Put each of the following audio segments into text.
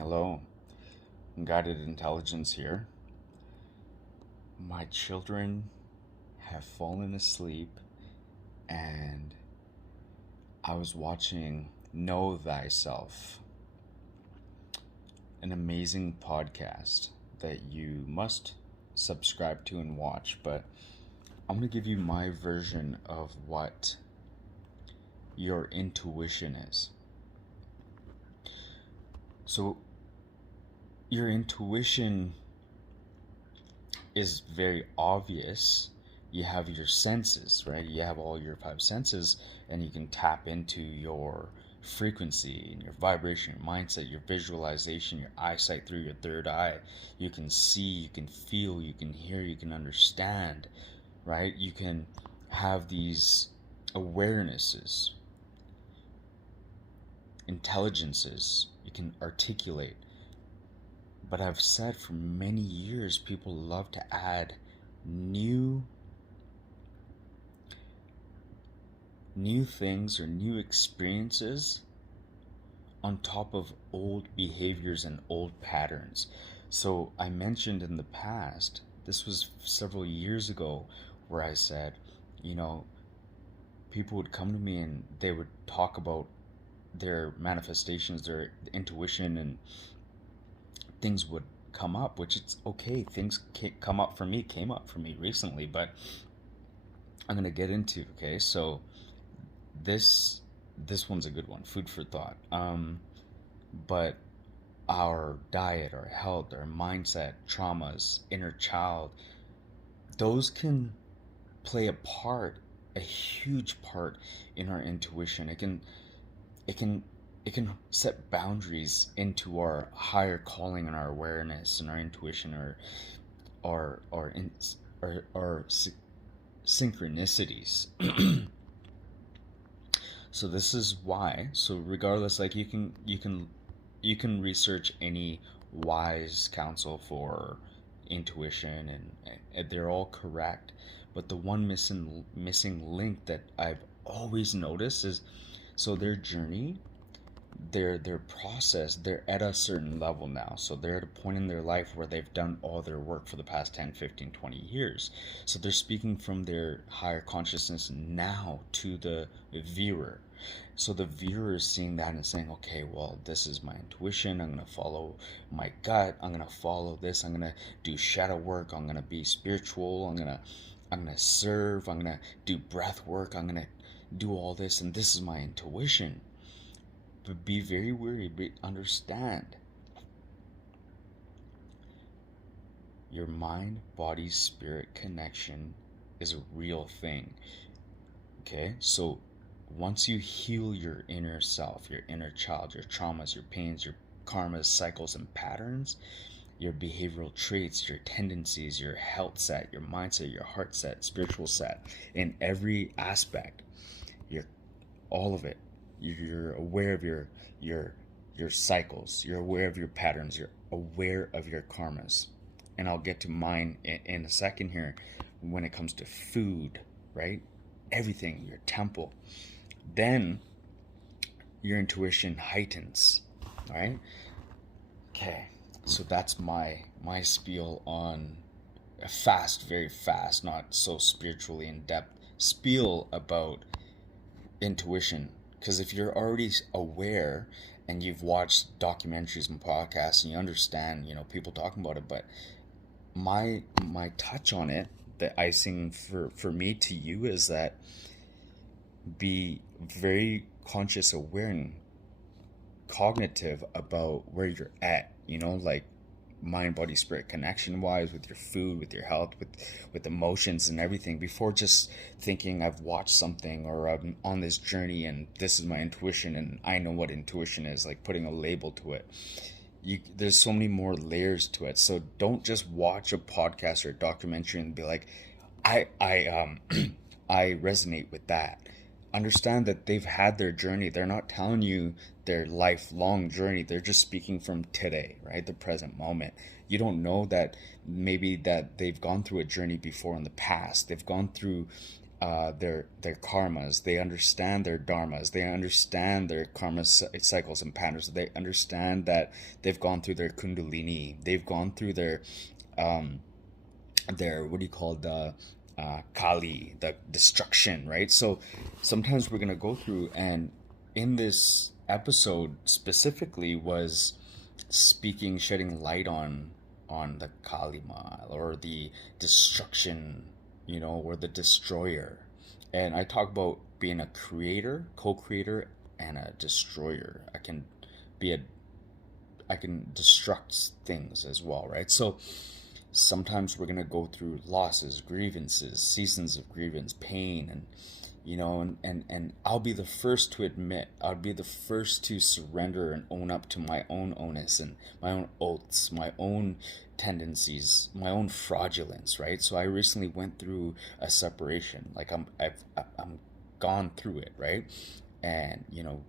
Hello, Guided Intelligence here. My children have fallen asleep, and I was watching Know Thyself, an amazing podcast that you must subscribe to and watch. But I'm going to give you my version of what your intuition is. So, your intuition is very obvious. You have your senses, right? You have all your five senses, and you can tap into your frequency and your vibration, your mindset, your visualization, your eyesight through your third eye. You can see, you can feel, you can hear, you can understand, right? You can have these awarenesses, intelligences, you can articulate. But I've said for many years, people love to add new things or new experiences on top of old behaviors and old patterns. So I mentioned in the past, this was several years ago, where I said, people would come to me and they would talk about their manifestations, their intuition, and things would come up, which it's okay. Things came up for me recently, but I'm gonna get into. Okay, so this one's a good one, food for thought. But our diet, our health, our mindset, traumas, inner child, those can play a huge part in our intuition. It can set boundaries into our higher calling and our awareness and our intuition, or synchronicities. So this is why. So regardless, like you can research any wise counsel for intuition, and they're all correct. But the one missing link that I've always noticed is, so their journey, their process, they're at a certain level now. So they're at a point in their life where they've done all their work for the past 10, 15, 20 years. So they're speaking from their higher consciousness now to the viewer. So the viewer is seeing that and saying, okay, well, this is my intuition. I'm going to follow my gut. I'm going to follow this. I'm going to do shadow work. I'm going to be spiritual. I'm going to serve. I'm going to do breath work. I'm going to do all this. And this is my intuition. But be very wary, but understand, your mind, body, spirit connection is a real thing. Okay, so once you heal your inner self, your inner child, your traumas, your pains, your karmas, cycles, and patterns, your behavioral traits, your tendencies, your health set, your mindset, your heart set, spiritual set, in every aspect, all of it. You're aware of your cycles. You're aware of your patterns. You're aware of your karmas. And I'll get to mine in a second here. When it comes to food, right? Everything, your temple. Then your intuition heightens, right? Okay, so that's my spiel on a fast, very fast, not so spiritually in depth spiel about intuition. Because if you're already aware and you've watched documentaries and podcasts and you understand, people talking about it, but my touch on it, the icing for me to you, is that be very conscious, aware, and cognitive about where you're at, like mind, body, spirit connection wise, with your food, with your health, with emotions and everything, before just thinking I've watched something or I'm on this journey and this is my intuition and I know what intuition is, like putting a label to it. There's so many more layers to it. So don't just watch a podcast or a documentary and be like, I I resonate with that. Understand that they've had their journey. They're not telling you their lifelong journey. They're just speaking from today, right? The present moment. You don't know that maybe that they've gone through a journey before in the past. They've gone through their karmas. They understand their dharmas. They understand their karma cycles and patterns. They understand that they've gone through their kundalini. They've gone through um, their what do you call the Kali, the destruction, right? So sometimes we're gonna go through, and in this episode specifically was speaking, shedding light on the Kalima, or the destruction, or the destroyer. And I talk about being a creator, co-creator, and a destroyer. Be a I can destruct things as well, right? So sometimes we're going to go through losses, grievances, seasons of grievance, pain, and and I'll be the first to admit, I'll be the first to surrender and own up to my own onus and my own oaths, my own tendencies, my own fraudulence, right? So I recently went through a separation. Like I'm gone through it, right? And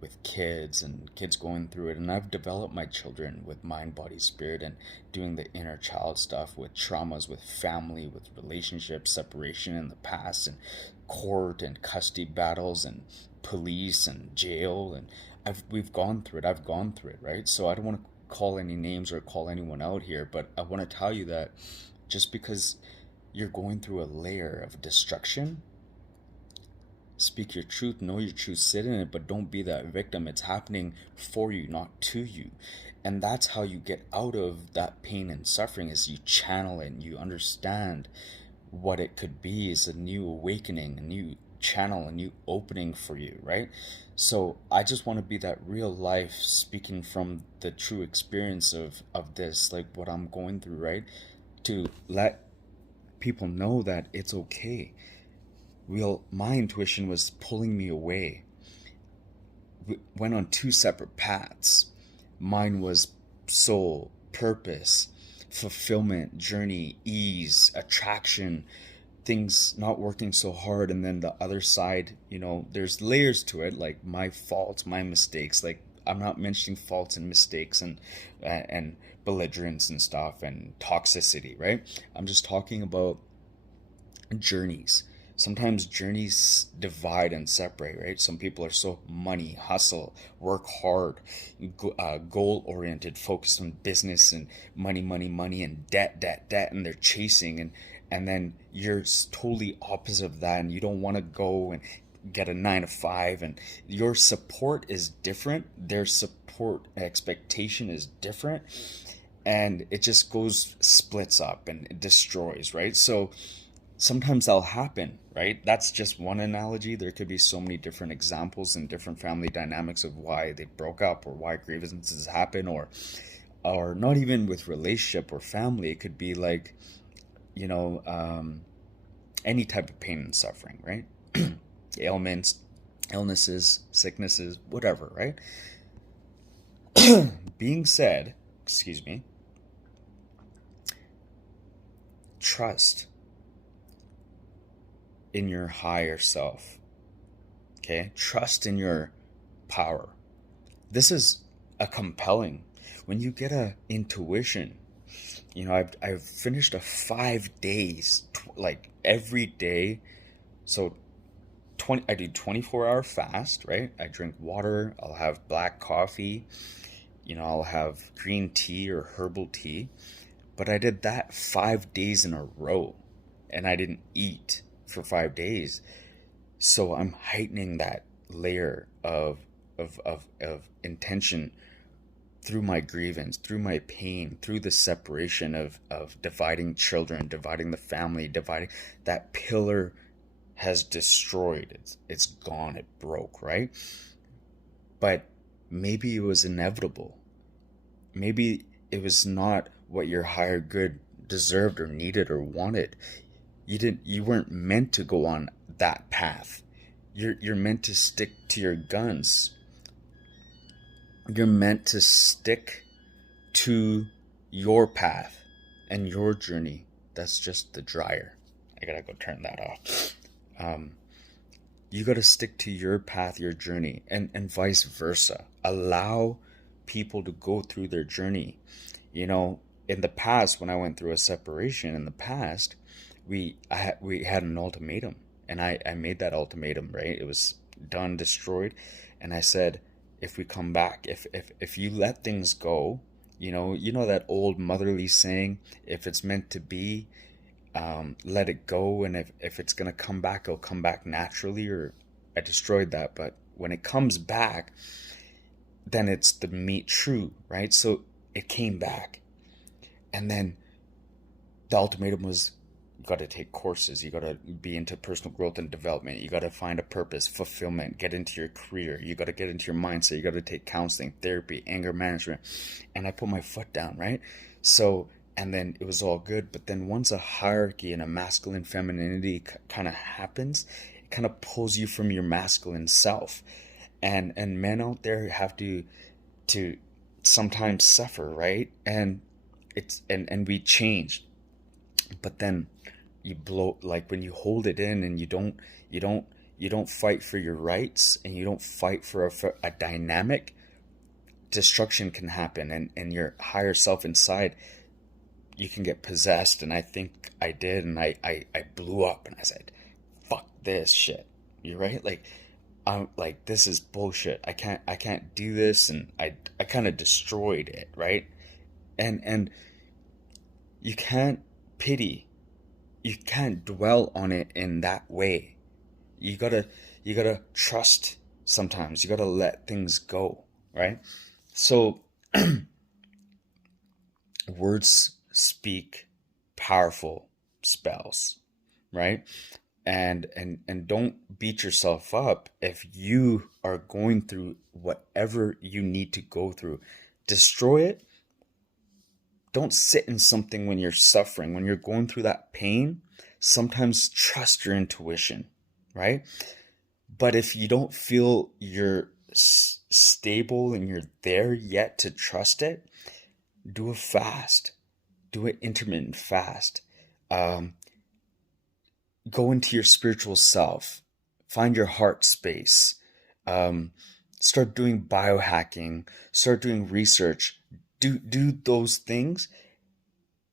with kids and kids going through it, and I've developed my children with mind, body, spirit, and doing the inner child stuff with traumas, with family, with relationships, separation in the past, and court and custody battles, and police and jail, and we've gone through it. I've gone through it, right? So I don't want to call any names or call anyone out here, but I want to tell you that just because you're going through a layer of destruction, speak your truth, know your truth, sit in it, but don't be that victim. It's happening for you, not to you. And that's how you get out of that pain and suffering, is you channel it and you understand what it could be. Is a new awakening, a new channel, a new opening for you, right? So I just want to be that real life, speaking from the true experience of this, like what I'm going through, right? To let people know that it's okay. My intuition was pulling me away. We went on two separate paths. Mine was soul, purpose, fulfillment, journey, ease, attraction, things not working so hard. And then the other side, there's layers to it, like my faults, my mistakes. Like, I'm not mentioning faults and mistakes and belligerence and stuff and toxicity, right? I'm just talking about journeys. Sometimes journeys divide and separate, right? Some people are so money, hustle, work hard, goal oriented, focused on business and money, money, money, and debt, debt, debt, and they're chasing, and then you're totally opposite of that, and you don't want to go and get a 9 to 5, and your support is different, their support expectation is different, and it just splits up and it destroys, right? So sometimes that'll happen, right? That's just one analogy. There could be so many different examples and different family dynamics of why they broke up, or why grievances happen, or not even with relationship or family. It could be like, any type of pain and suffering, right? Ailments, illnesses, sicknesses, whatever, right? Being said, excuse me, trust in your higher self. Okay? Trust in your power. This is a compelling. When you get a intuition, I've finished a 5 days, like every day. So I do 24-hour fast, right? I drink water, I'll have black coffee, I'll have green tea or herbal tea. But I did that 5 days in a row, and I didn't eat for 5 days. So I'm heightening that layer of intention through my grievance, through my pain, through the separation of dividing children, dividing the family, dividing that pillar has destroyed. It's gone, it broke, right? But maybe it was inevitable. Maybe it was not what your higher good deserved or needed or wanted. You weren't meant to go on that path. You're meant to stick to your guns. You're meant to stick to your path and your journey. That's just the dryer. I gotta go turn that off. You gotta stick to your path, your journey, and vice versa. Allow people to go through their journey. In the past, when I went through a separation in the past, we had an ultimatum. And I made that ultimatum, right? It was done, destroyed. And I said, if we come back, if you let things go, you know that old motherly saying, if it's meant to be, let it go, and if it's gonna come back, it'll come back naturally. Or I destroyed that, but when it comes back, then it's the meat true, right? So it came back, and then the ultimatum was, you got to take courses, you got to be into personal growth and development, you got to find a purpose, fulfillment, get into your career, you got to get into your mindset, you got to take counseling, therapy, anger management. And I put my foot down, right? So, and then it was all good. But then once a hierarchy and a masculine femininity kind of happens, it kind of pulls you from your masculine self. And men out there have to sometimes suffer, right? And and we change. But then you blow, like when you hold it in and you don't you don't fight for your rights, and you don't fight for a dynamic, destruction can happen, and your higher self inside, you can get possessed. And I think I did, and I blew up, and I said, fuck this shit. You're right. Like, I'm like, this is bullshit. I can't do this. And I kind of destroyed it, right? And you can't pity, you can't dwell on it in that way. You gotta you gotta trust. Sometimes you gotta let things go, right? So words speak powerful spells, right? And don't beat yourself up if you are going through whatever you need to go through. Destroy it. Don't sit in something when you're suffering, when you're going through that pain. Sometimes trust your intuition, right? But if you don't feel you're stable and you're there yet to trust it, do a fast, do an intermittent fast. Um, Go into your spiritual self, find your heart space, um, start doing biohacking, start doing research, do those things,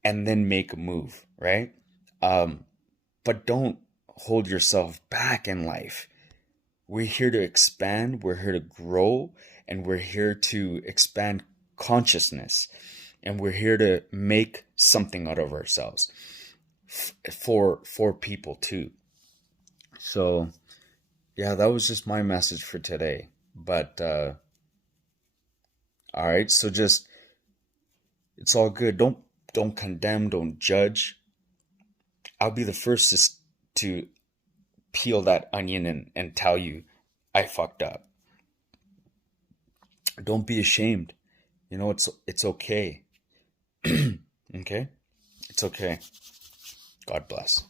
and then make a move, right? Um, but don't hold yourself back in life. We're here to expand, we're here to grow, and we're here to expand consciousness, and we're here to make something out of ourselves for people too. So yeah, that was just my message for today. But all right, so just, it's all good. Don't condemn, don't judge. I'll be the first to peel that onion and tell you I fucked up. Don't be ashamed. It's okay. Okay? It's okay. God bless.